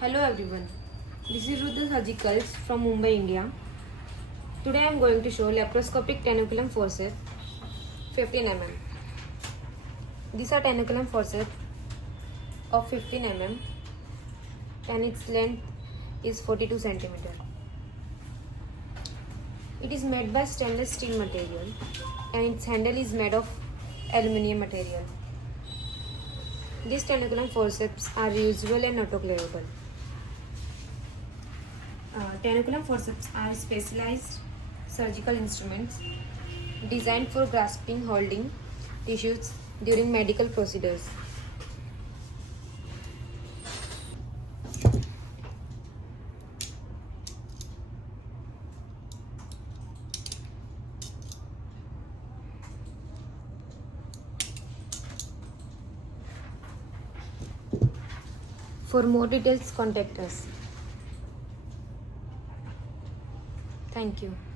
Hello everyone, this is Rudra Surgicals from Mumbai, India. Today I am going to show laparoscopic Tenaculum forceps 15 mm. These are Tenaculum forceps of 15 mm and its length is 42 cm. It is made by stainless steel material and its handle is made of aluminium material. These Tenaculum forceps are reusable and autoclavable. Tenaculum forceps are specialized surgical instruments designed for grasping holding tissues during medical procedures. For more details, contact us. Thank you.